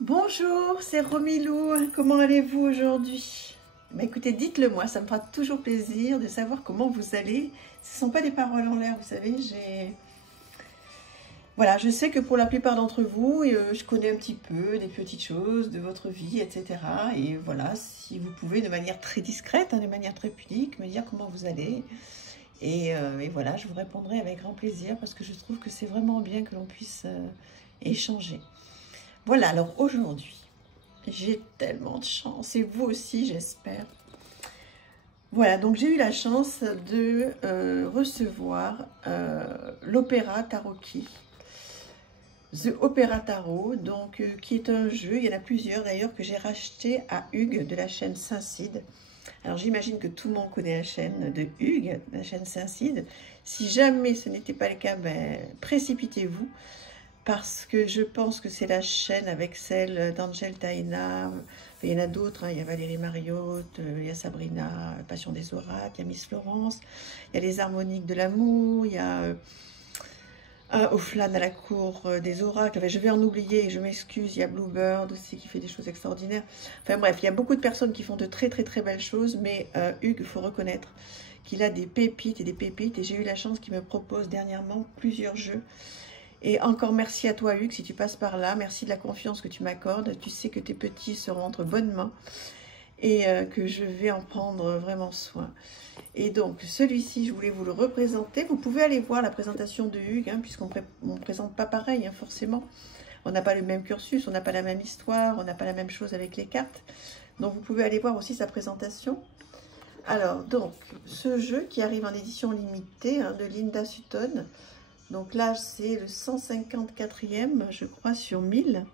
Bonjour, c'est Romilou. Comment allez-vous aujourd'hui? Écoutez, dites-le moi, ça me fera toujours plaisir de savoir comment vous allez. Ce ne sont pas des paroles en l'air, vous savez. Voilà, je sais que pour la plupart d'entre vous, je connais un petit peu des petites choses de votre vie, etc. Et voilà, si vous pouvez, de manière très discrète, de manière très pudique, me dire comment vous allez. Et voilà, je vous répondrai avec grand plaisir parce que je trouve que c'est vraiment bien que l'on puisse échanger. Voilà, alors aujourd'hui, j'ai tellement de chance, et vous aussi j'espère. Voilà, donc j'ai eu la chance de recevoir l'Opéra Tarocchi, The Opera Tarot, donc qui est un jeu, il y en a plusieurs d'ailleurs, que j'ai racheté à Hugues de la chaîne Saint-Cide. Alors j'imagine que tout le monde connaît la chaîne de Hugues, la chaîne Saint-Cide. Si jamais ce n'était pas le cas, ben, précipitez-vous. Parce que je pense que c'est la chaîne avec celle d'Angel Taina. Il y en a d'autres, hein. Il y a Valérie Mariotte, il y a Sabrina, Passion des Oracles, il y a Miss Florence, il y a les Harmoniques de l'amour, il y a Auflane à la cour des oracles. Enfin, je vais en oublier, je m'excuse. Il y a Bluebird aussi qui fait des choses extraordinaires. Enfin bref, il y a beaucoup de personnes qui font de très très très belles choses, mais Hugues, il faut reconnaître qu'il a des pépites et des pépites, et j'ai eu la chance qu'il me propose dernièrement plusieurs jeux. Et encore merci à toi Hugues, si tu passes par là, merci de la confiance que tu m'accordes. Tu sais que tes petits seront entre bonnes mains et que je vais en prendre vraiment soin. Et donc celui-ci, je voulais vous le représenter. Vous pouvez aller voir la présentation de Hugues, hein, puisqu'on ne présente pas pareil, hein, forcément. On n'a pas le même cursus, on n'a pas la même histoire, on n'a pas la même chose avec les cartes. Donc vous pouvez aller voir aussi sa présentation. Alors donc, ce jeu qui arrive en édition limitée, hein, de Linda Sutton. Donc là, c'est le 154e, je crois, sur 1000.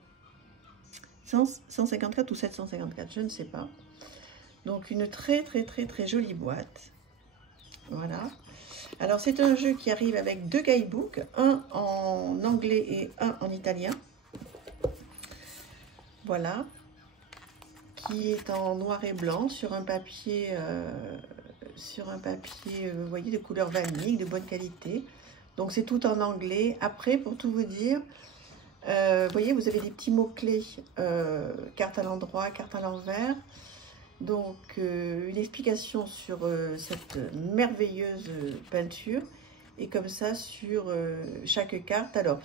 154 ou 754, je ne sais pas. Donc une très très très très jolie boîte. Voilà. Alors c'est un jeu qui arrive avec deux guidebooks, un en anglais et un en italien. Voilà. Qui est en noir et blanc sur un papier, vous voyez, de couleur vanille, de bonne qualité. Donc c'est tout en anglais. Après, pour tout vous dire, vous voyez, vous avez des petits mots-clés, carte à l'endroit, carte à l'envers. Donc, une explication sur cette merveilleuse peinture. Et comme ça, sur chaque carte. Alors,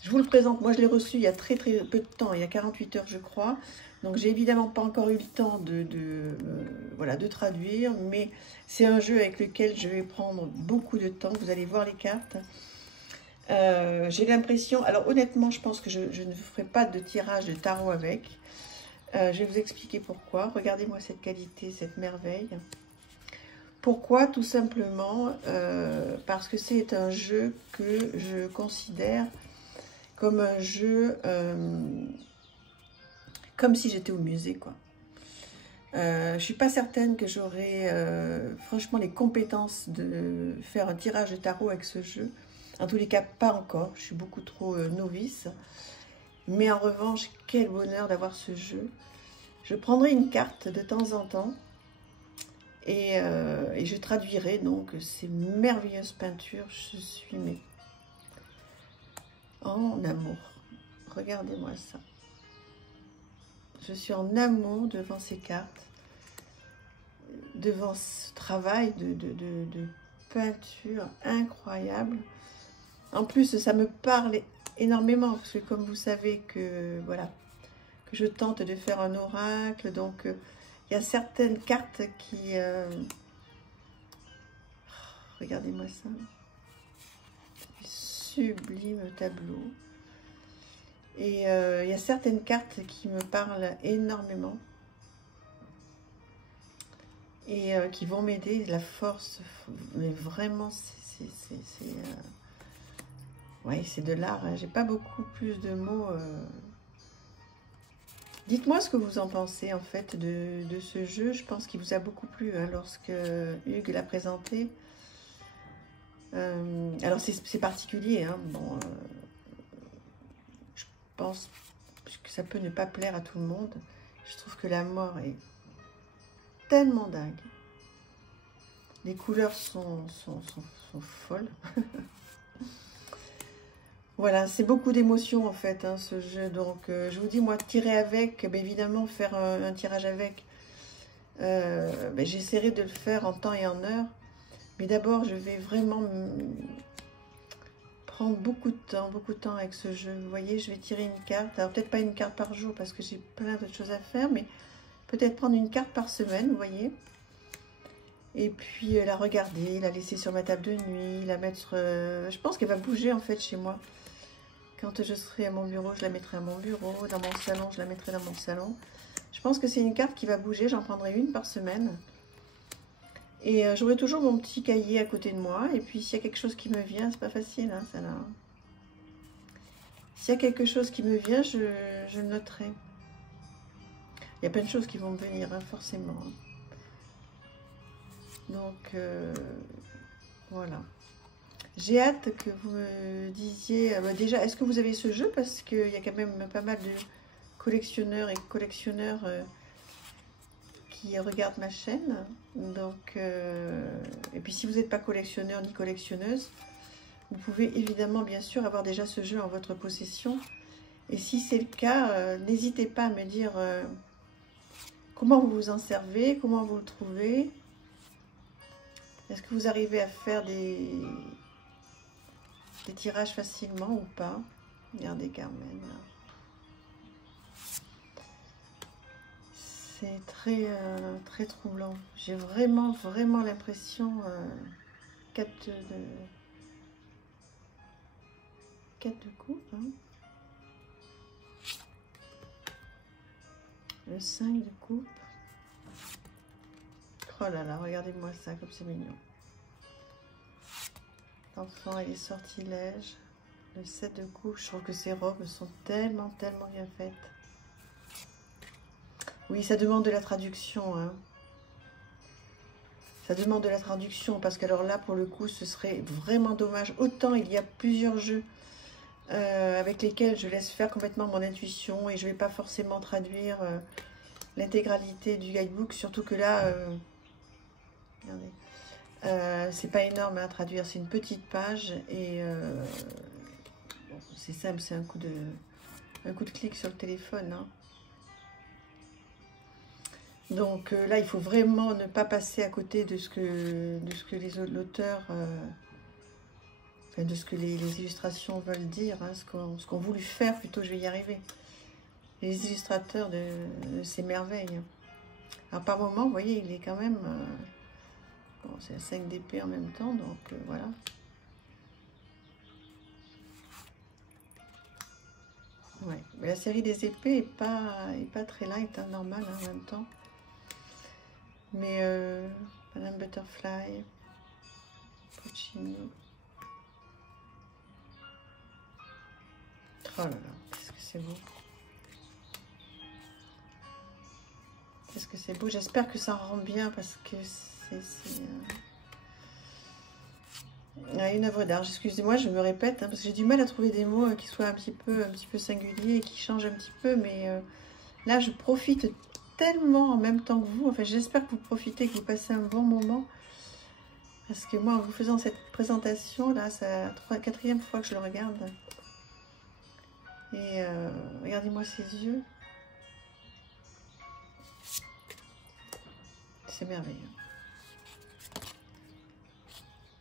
je vous le présente. Moi, je l'ai reçu il y a très très peu de temps, il y a 48 heures, je crois. Donc, j'ai évidemment pas encore eu le temps voilà, de traduire. Mais c'est un jeu avec lequel je vais prendre beaucoup de temps. Vous allez voir les cartes. J'ai l'impression, alors honnêtement, je pense que je ne ferai pas de tirage de tarot avec. Je vais vous expliquer pourquoi. Regardez-moi cette qualité, cette merveille. Pourquoi? Tout simplement parce que c'est un jeu que je considère comme un jeu, comme si j'étais au musée, quoi. Je ne suis pas certaine que j'aurai franchement les compétences de faire un tirage de tarot avec ce jeu. En tous les cas, pas encore. Je suis beaucoup trop novice. Mais en revanche, quel bonheur d'avoir ce jeu. Je prendrai une carte de temps en temps et je traduirai donc ces merveilleuses peintures. Je suis en amour. Regardez-moi ça. Je suis en amour devant ces cartes, devant ce travail de peinture incroyable. En plus, ça me parle énormément, parce que comme vous savez que, voilà, que je tente de faire un oracle, donc il y a certaines cartes qui... regardez-moi ça. Sublime tableau. Et il y a certaines cartes qui me parlent énormément. Et qui vont m'aider, la force, mais vraiment, ouais, c'est de l'art, hein. J'ai pas beaucoup plus de mots. Dites-moi ce que vous en pensez, en fait, de ce jeu. Je pense qu'il vous a beaucoup plu, hein, lorsque Hugues l'a présenté. Alors, c'est particulier, hein. Bon, je pense que ça peut ne pas plaire à tout le monde. Je trouve que la mort est tellement dingue. Les couleurs sont folles. Voilà, c'est beaucoup d'émotions en fait, hein, ce jeu. Donc, je vous dis, moi, tirer avec, ben, évidemment, faire un tirage avec, ben, j'essaierai de le faire en temps et en heure. Mais d'abord, je vais vraiment prendre beaucoup de temps avec ce jeu. Vous voyez, je vais tirer une carte. Alors, peut-être pas une carte par jour parce que j'ai plein d'autres choses à faire, mais peut-être prendre une carte par semaine, vous voyez. Et puis la regarder, la laisser sur ma table de nuit, la mettre... je pense qu'elle va bouger en fait chez moi. Quand je serai à mon bureau, je la mettrai à mon bureau. Dans mon salon, je la mettrai dans mon salon. Je pense que c'est une carte qui va bouger. J'en prendrai une par semaine. Et j'aurai toujours mon petit cahier à côté de moi. Et puis, s'il y a quelque chose qui me vient, c'est pas facile, hein, ça là. S'il y a quelque chose qui me vient, je le noterai. Il y a plein de choses qui vont me venir, hein, forcément. Donc, voilà. J'ai hâte que vous me disiez... bah déjà, est-ce que vous avez ce jeu? Parce qu'il y a quand même pas mal de collectionneurs et collectionneurs qui regardent ma chaîne. Donc, et puis si vous n'êtes pas collectionneur ni collectionneuse, vous pouvez évidemment, bien sûr, avoir déjà ce jeu en votre possession. Et si c'est le cas, n'hésitez pas à me dire comment vous vous en servez, comment vous le trouvez. Est-ce que vous arrivez à faire des tirages facilement ou pas? Regardez Carmen. C'est très troublant. J'ai vraiment l'impression 4 de coupe. Hein. Le 5 de coupe. Oh là là, regardez-moi ça, comme c'est mignon. L'enfant et les sortilèges. Le 7 de coupe, je trouve que ces robes sont tellement bien faites. Oui, ça demande de la traduction. Hein. Ça demande de la traduction, parce qu'alors là, pour le coup, ce serait vraiment dommage. Autant il y a plusieurs jeux avec lesquels je laisse faire complètement mon intuition et je ne vais pas forcément traduire l'intégralité du guidebook, surtout que là... regardez, c'est pas énorme à traduire, c'est une petite page et bon, c'est simple, c'est un coup de clic sur le téléphone. Hein. Donc là, il faut vraiment ne pas passer à côté de ce que l'auteur, enfin de ce que les illustrations veulent dire, hein, ce qu'ont voulu faire, plutôt, je vais y arriver. Les illustrateurs de ces merveilles. Alors par moment, vous voyez, il est quand même... bon, c'est la 5 d'épée en même temps, donc voilà. Ouais, mais la série des épées est pas très light, hein, normal hein, en même temps. Mais Madame Butterfly, Puccini. Oh là là, qu'est-ce que c'est beau. Qu'est-ce que c'est beau. J'espère que ça rend bien parce que c'est une œuvre d'art. Excusez-moi, je me répète, hein, parce que j'ai du mal à trouver des mots qui soient un petit peu singuliers et qui changent un petit peu. Mais là, je profite tellement en même temps que vous. Enfin, j'espère que vous profitez, que vous passez un bon moment. Parce que moi, en vous faisant cette présentation, là, c'est la 4e fois que je le regarde. Et regardez-moi ses yeux. C'est merveilleux.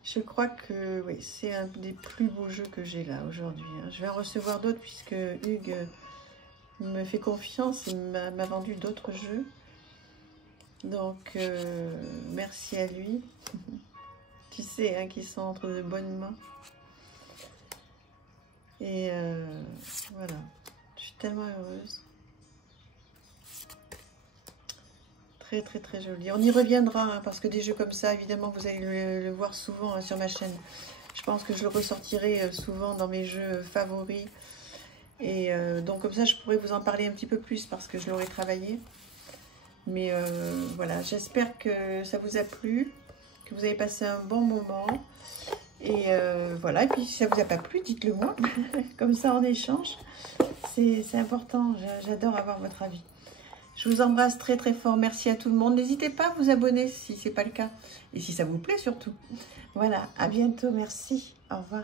Je crois que oui, c'est un des plus beaux jeux que j'ai là aujourd'hui. Je vais en recevoir d'autres puisque Hugues me fait confiance et m'a vendu d'autres jeux. Donc, merci à lui. Tu sais, hein, qu'ils sont entre de bonnes mains. Et voilà, je suis tellement heureuse. Très joli. On y reviendra, hein, parce que des jeux comme ça, évidemment, vous allez le voir souvent hein, sur ma chaîne. Je pense que je le ressortirai souvent dans mes jeux favoris. Et donc comme ça, je pourrais vous en parler un petit peu plus parce que je l'aurais travaillé. Mais voilà, j'espère que ça vous a plu, que vous avez passé un bon moment. Et voilà, et puis si ça vous a pas plu, dites-le moi. Comme ça, on échange. C'est important, j'adore avoir votre avis. Je vous embrasse très fort. Merci à tout le monde. N'hésitez pas à vous abonner si ce n'est pas le cas. Et si ça vous plaît surtout. Voilà, à bientôt. Merci. Au revoir.